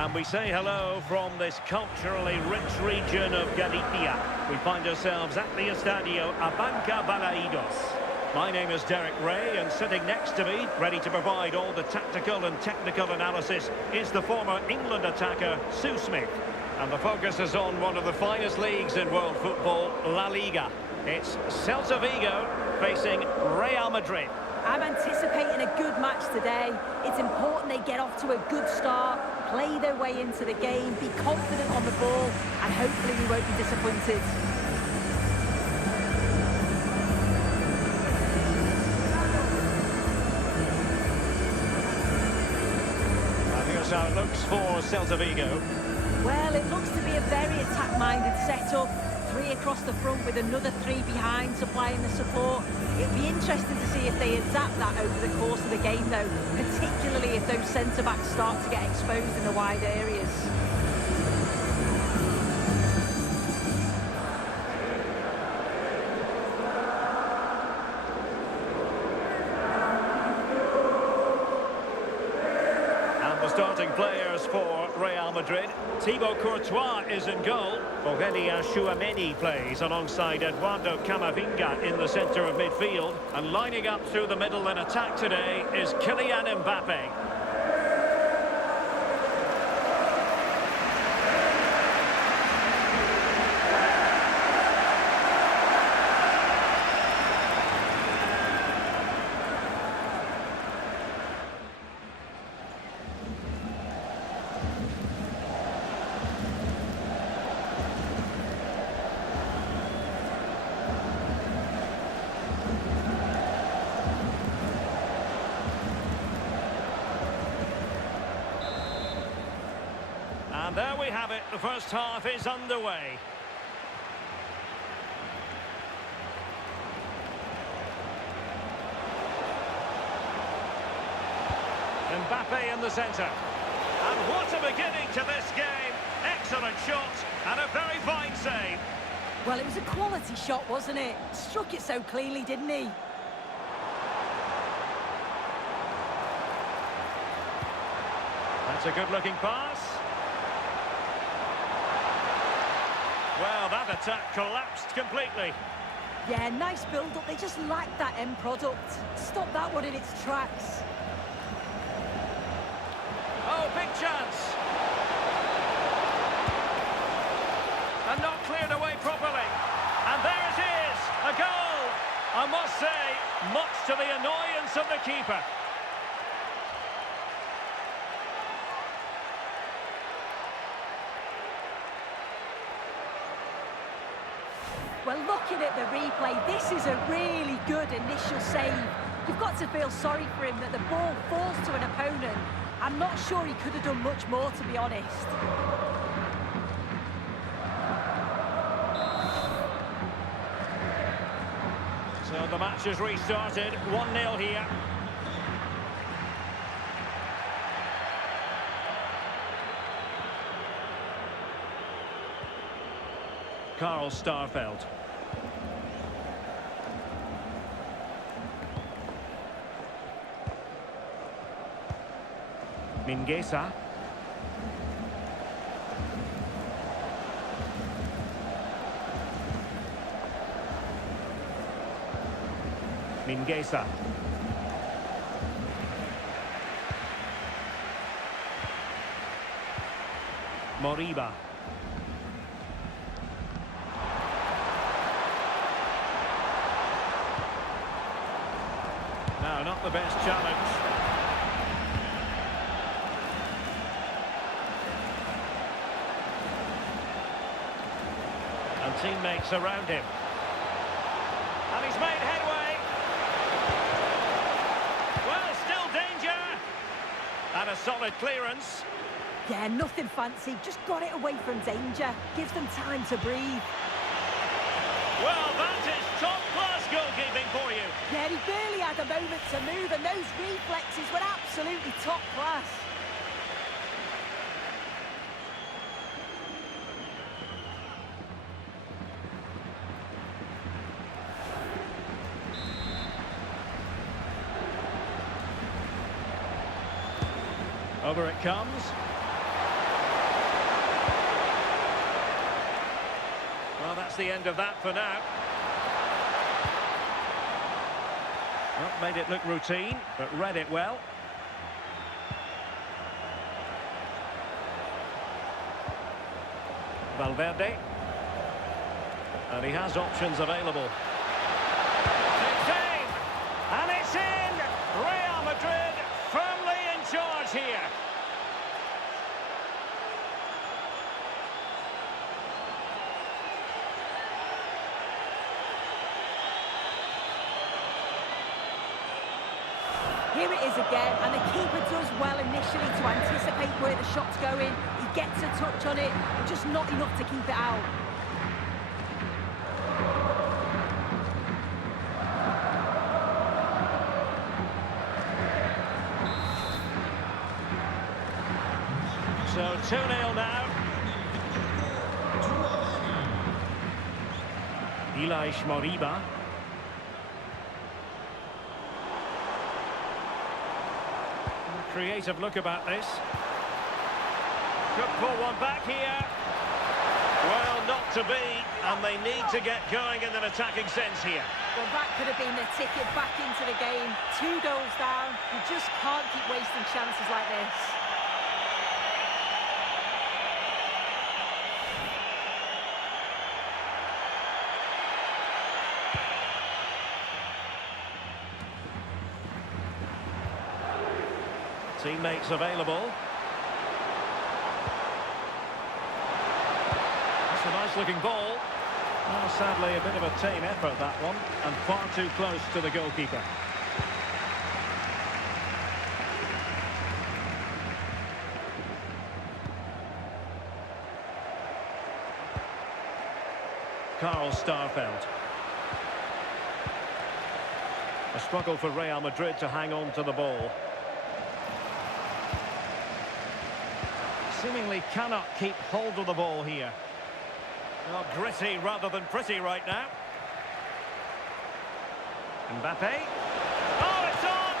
And we say hello from this culturally rich region of Galicia. We find ourselves at the Estadio Abanca Balaidos. My name is Derek Ray, and sitting next to me, ready to provide all the tactical and technical analysis, is the former England attacker, Sue Smith. And the focus is on one of the finest leagues in world football, La Liga. It's Celta Vigo facing Real Madrid. I'm anticipating a good match today. It's important they get off to a good start, play their way into the game, be confident on the ball, and hopefully we won't be disappointed. Here's how it looks for Celta Vigo. Well, it looks to be a very attack-minded setup. 3 across the front with another 3 behind supplying the support. It'll be interesting to see if they adapt that over the course of the game, though, particularly if those centre-backs start to get exposed in the wide areas. Starting players for Real Madrid. Thibaut Courtois is in goal. Aurelien Tchouameni plays alongside Eduardo Camavinga in the centre of midfield. And lining up through the middle in attack today is Kylian Mbappe. And there we have it, the first half is underway. Mbappe in the centre. And what a beginning to this game. Excellent shot and a very fine save. Well, it was a quality shot, wasn't it? Struck it so cleanly, didn't he? That's a good-looking pass. Well, that attack collapsed completely. Yeah, nice build-up. They just lacked that end product. Stop that one in its tracks. Oh, big chance. And not cleared away properly. And there it is, a goal. I must say, much to the annoyance of the keeper. Well, looking at the replay, this is a really good initial save. You've got to feel sorry for him that the ball falls to an opponent. I'm not sure he could have done much more, to be honest. So the match has restarted, 1-0 here. Carl Starfelt. Mingueza. Mingueza. Moriba. No, not the best challenge. And teammates around him. And he's made headway. Well, still danger. And a solid clearance. Yeah, nothing fancy. Just got it away from danger. Gives them time to breathe. Well, that is top-class goalkeeping for you. Yeah, he barely had a moment to move, and those reflexes were absolutely top class. Over it comes. that's the end of that for now. Well, made it look routine, but read it well. Valverde. And he has options available. It's in! And it's in! Real Madrid firmly in charge here. Here it is again, and the keeper does well initially to anticipate where the shot's going. He gets a touch on it, but just not enough to keep it out. So 2-0 now. Moriba. Creative look about this. Could pull one back here. Well, not to be, and they need to get going in an attacking sense here. Well, that could have been the ticket back into the game. 2 goals down. You just can't keep wasting chances like this. Teammates available. That's a nice looking ball. Well, sadly a bit of a tame effort, that one, and far too close to the goalkeeper. Karl Starfelt. A struggle for Real Madrid to hang on to the ball. Seemingly cannot keep hold of the ball here. Well, gritty rather than pretty right now. Mbappe. Oh, it's on!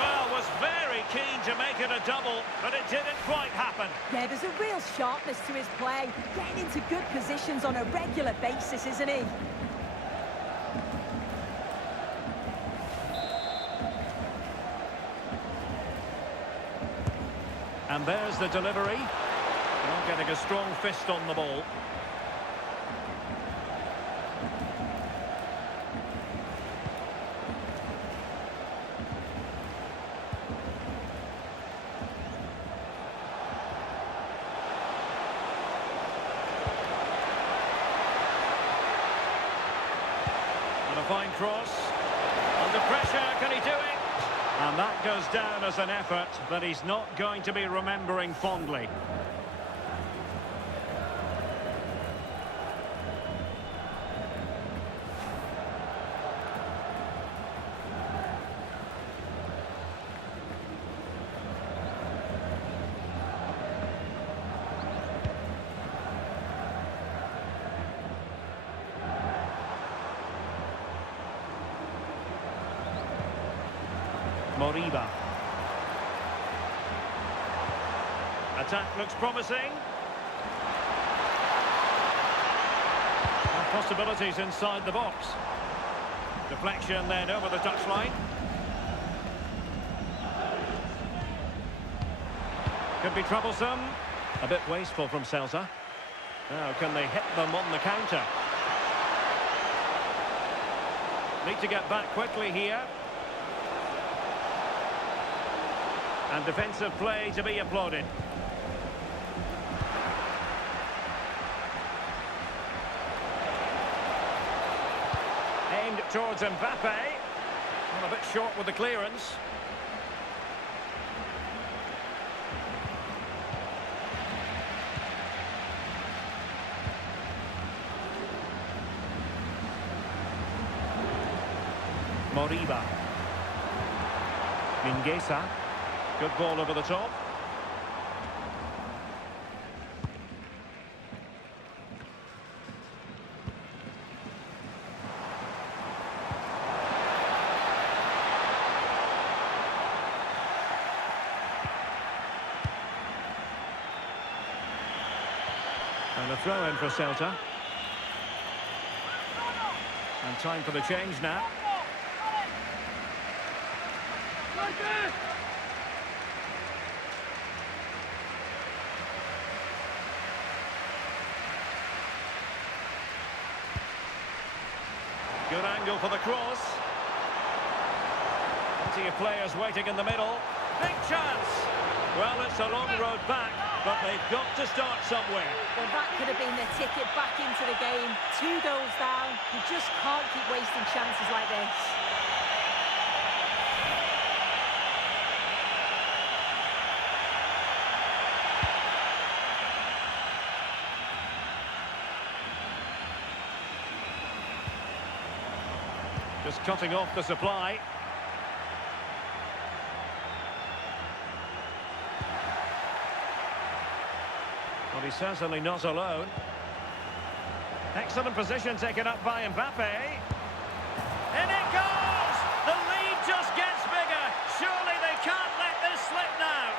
Well, was very keen to make it a double, but it didn't quite happen. Yeah, there's a real sharpness to his play. Getting into good positions on a regular basis, isn't he? And there's the delivery. Not getting a strong fist on the ball. And a fine cross. Under pressure, can he do it? And that goes down as an effort that he's not going to be remembering fondly. Moriba. Attack looks promising. And possibilities inside the box. Deflection then over the touchline. Could be troublesome. A bit wasteful from Celta. Now can they hit them on the counter? Need to get back quickly here. And defensive play to be applauded. Aimed towards Mbappe. Well, a bit short with the clearance. Moriba. Mingueza. Good ball over the top. And a throw in for Celta. And time for the change now. Good angle for the cross. Plenty of players waiting in the middle. Big chance. Well, it's a long road back, but they've got to start somewhere. Well, that could have been their ticket back into the game. 2 goals down. You just can't keep wasting chances like this. Just cutting off the supply. Well, he's certainly not alone. Excellent position taken up by Mbappe. In it goes! The lead just gets bigger. Surely they can't let this slip now.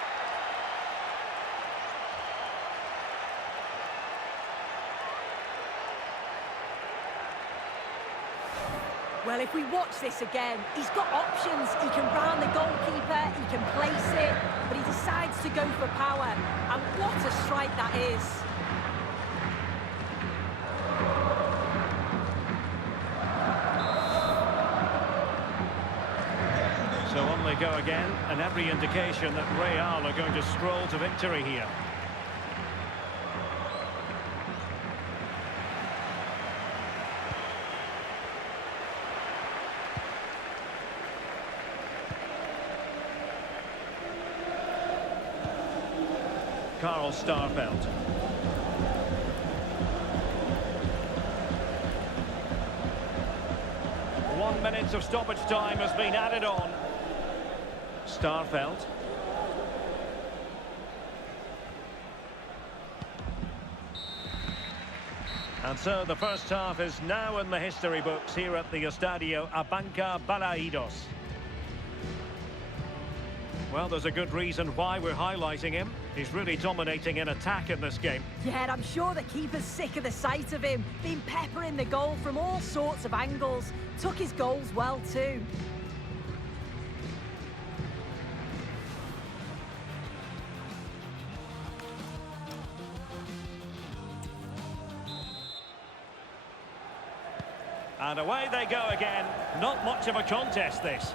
Well, if we watch this again, he's got options. He can round the goalkeeper, he can place it, but he decides to go for power. And what a strike that is. So on they go again, and every indication that Real are going to stroll to victory here. Carl Starfelt. One minute of stoppage time has been added on. Starfelt. And so the first half is now in the history books here at the Estadio Abanca Balaidos. Well, there's a good reason why we're highlighting him. He's really dominating in attack in this game. Yeah, and I'm sure the keeper's sick of the sight of him. Been peppering the goal from all sorts of angles. Took his goals well too. And away they go again. Not much of a contest, this.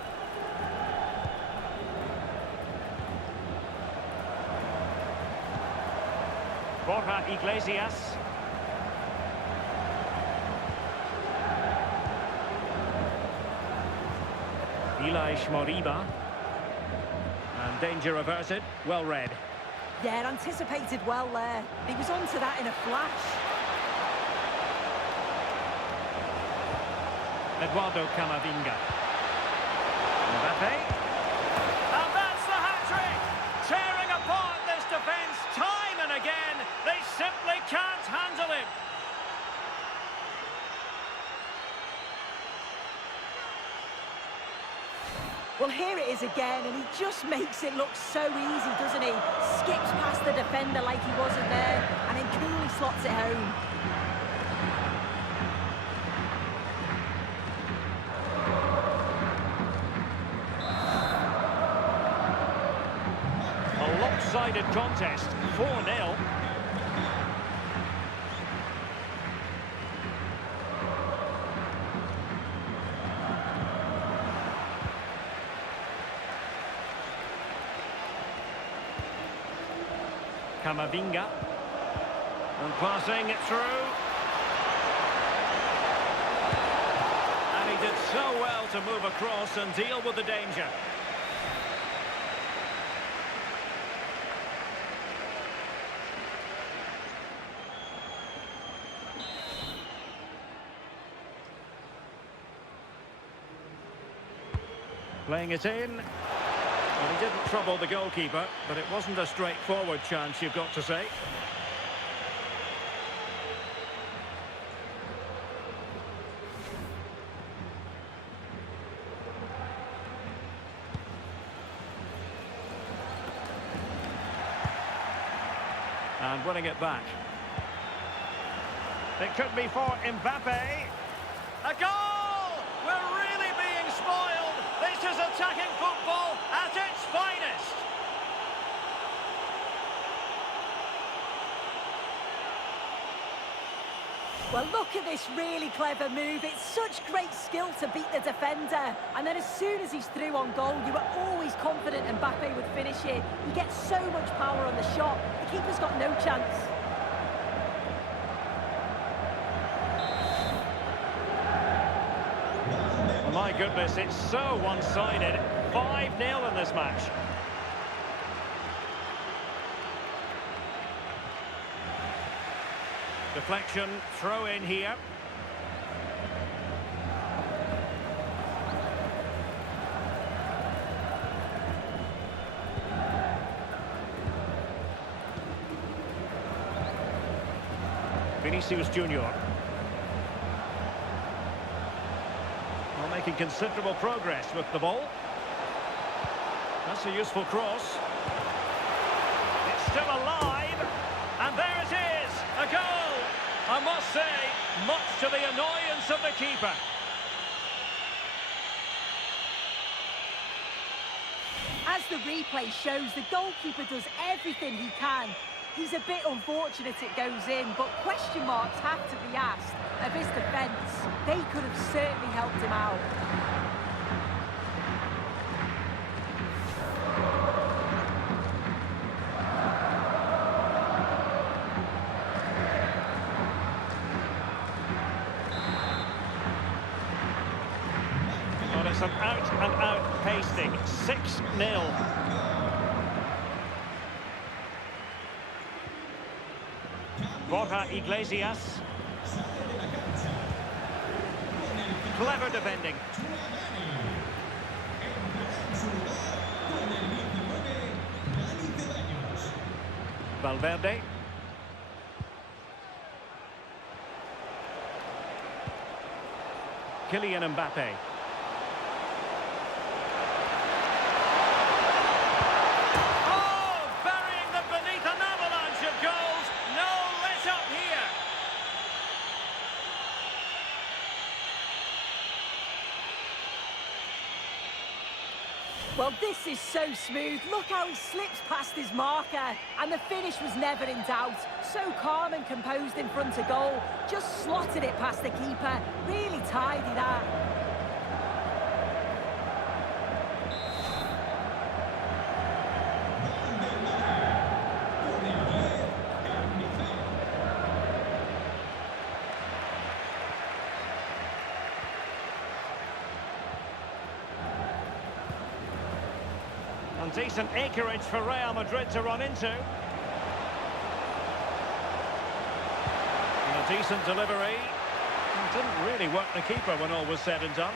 Borja Iglesias. Ilaix Moriba. And danger averted. Well read. Yeah, anticipated well there. He was onto that in a flash. Eduardo Camavinga. Mbappe. And that's the hat-trick! Tearing apart this defence time and again. They simply can't handle it. Well, here it is again, and he just makes it look so easy, doesn't he? Skips past the defender like he wasn't there, and then coolly slots it home. A lopsided contest, 4-0. Camavinga. And passing it through. And he did so well to move across and deal with the danger. Playing it in. Well, he didn't trouble the goalkeeper, but it wasn't a straightforward chance, you've got to say. And winning it back. It could be for Mbappe. A goal! attacking football at its finest. Well, look at this really clever move. It's such great skill to beat the defender. And then as soon as he's through on goal, you were always confident Mbappe would finish it. He gets so much power on the shot. The keeper's got no chance. Oh my goodness, it's so one-sided. 5-0 in this match. Deflection, throw in here. Vinicius Junior. Well, making considerable progress with the ball. That's a useful cross. It's still alive, and there it is, a goal. I must say, much to the annoyance of the keeper. As the replay shows, the goalkeeper does everything he can. He's a bit unfortunate it goes in, but question marks have to be asked of his defence. They could have certainly helped him out. Well, it's an out-and-out pasting. 6-0. Borja Iglesias. Clever defending. Valverde. Kylian Mbappe. Well, this is so smooth. Look how he slips past his marker. And the finish was never in doubt. So calm and composed in front of goal. Just slotted it past the keeper. Really tidy that. And decent acreage for Real Madrid to run into. And a decent delivery. It didn't really work the keeper when all was said and done.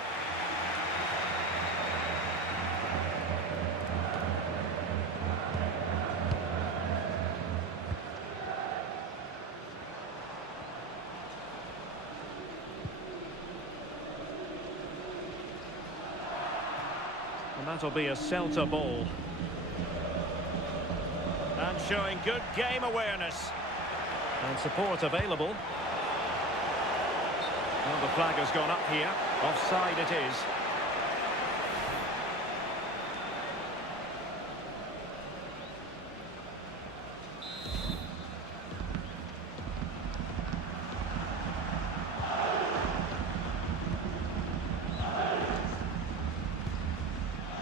And that'll be a Celta ball. And showing good game awareness. And support available. Well, the flag has gone up here. Offside it is.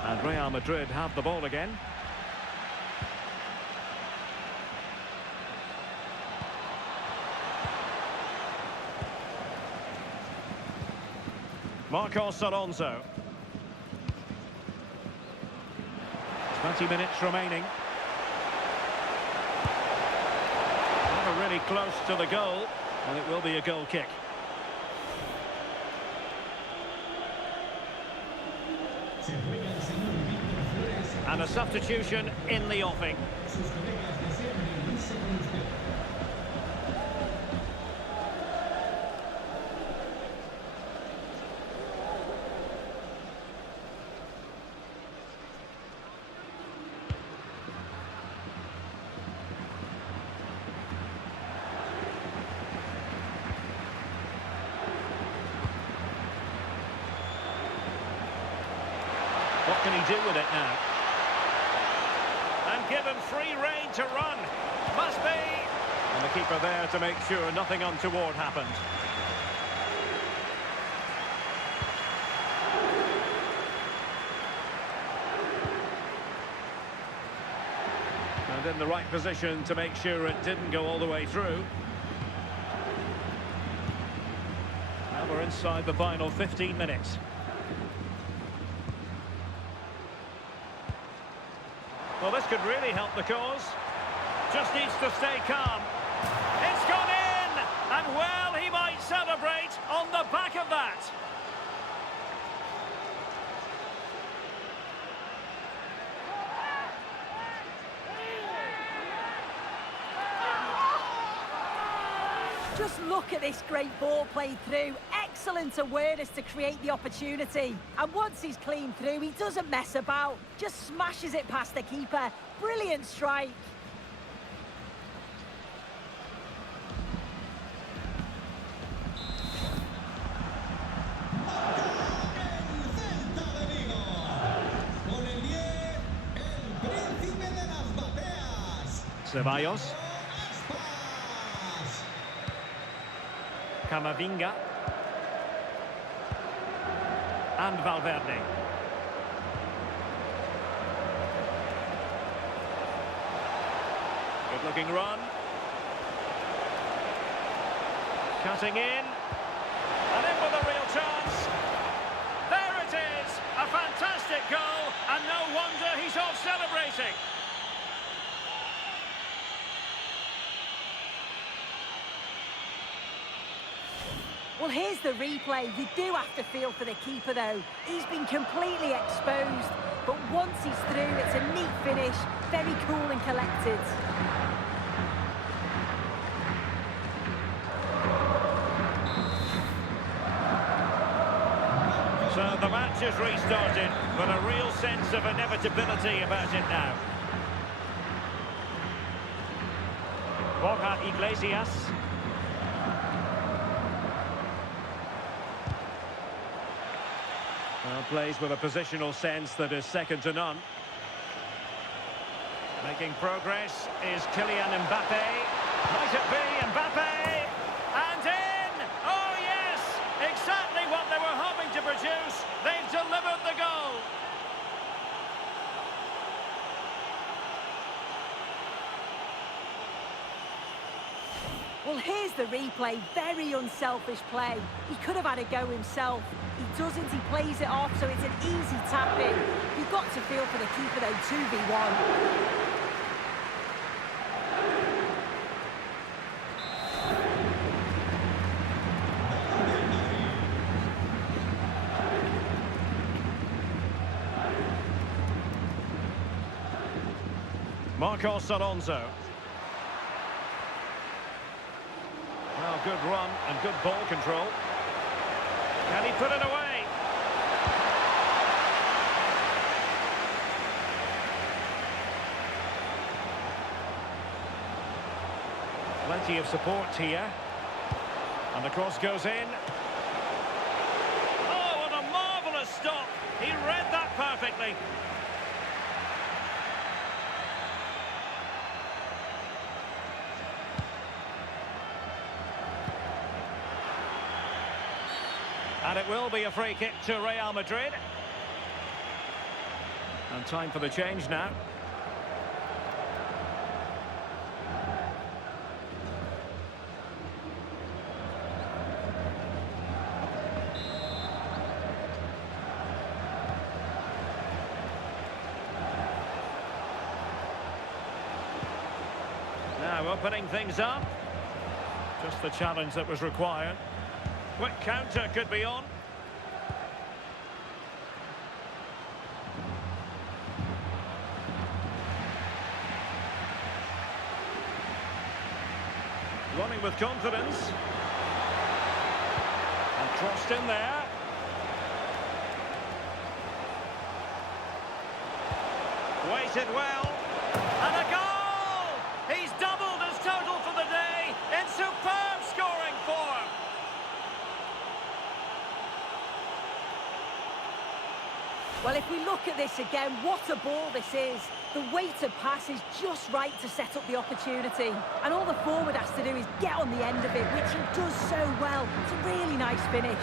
And Real Madrid have the ball again. Marcos Alonso. 20 minutes remaining. Never really close to the goal, and it will be a goal kick. And a substitution in the offing. What can he do with it now? And given free rein to run. Must be. And the keeper there to make sure nothing untoward happened. And in the right position to make sure it didn't go all the way through. Now we're inside the final 15 minutes. Well, this could really help the cause. Just needs to stay calm. It's gone in! And well, he might celebrate on the back of that. Just look at this great ball played through. Excellent awareness to create the opportunity. And once he's clean through, he doesn't mess about. Just smashes it past the keeper. Brilliant strike. Ceballos. Camavinga. And Valverde. Good looking run. Cutting in. And in with a real chance. There it is. A fantastic goal. And no wonder he's off celebrating. Well, here's the replay. You do have to feel for the keeper, though. He's been completely exposed. But once he's through, it's a neat finish. Very cool and collected. So the match has restarted, but a real sense of inevitability about it now. Borja Iglesias. Well, plays with a positional sense that is second to none. Making progress is Kylian Mbappe. Might it be Mbappe? And in! Oh yes! Exactly what they were hoping to produce. They've delivered the goal. Well, here's the replay. Very unselfish play. He could have had a go himself. He doesn't. He plays it off, so it's an easy tap-in. You've got to feel for the keeper, though, 2v1. Marcos Alonso. Well, good run and good ball control. Can he put it away? Plenty of support here. And the cross goes in. Oh, what a marvellous stop. He read that perfectly. And it will be a free kick to Real Madrid. And time for the change now. Now opening things up. Just the challenge that was required. Quick counter could be on. Running with confidence. And crossed in there. Waited well. And a goal! He's doubled his total for the day in superb scoring form. Well, if we look at this again, what a ball this is. The weighted pass is just right to set up the opportunity. And all the forward has to do is get on the end of it, which he does so well. It's a really nice finish.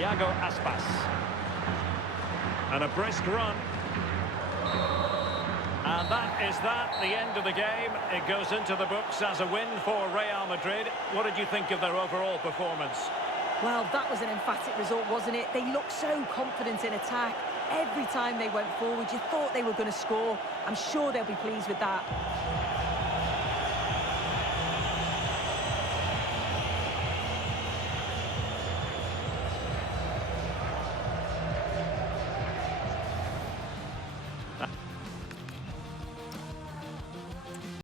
Iago Aspas. And a brisk run. And that is the end of the game. It goes into the books as a win for Real Madrid. What did you think of their overall performance? Well, that was an emphatic result, wasn't it? They looked so confident in attack. Every time they went forward, you thought they were going to score. I'm sure they'll be pleased with that.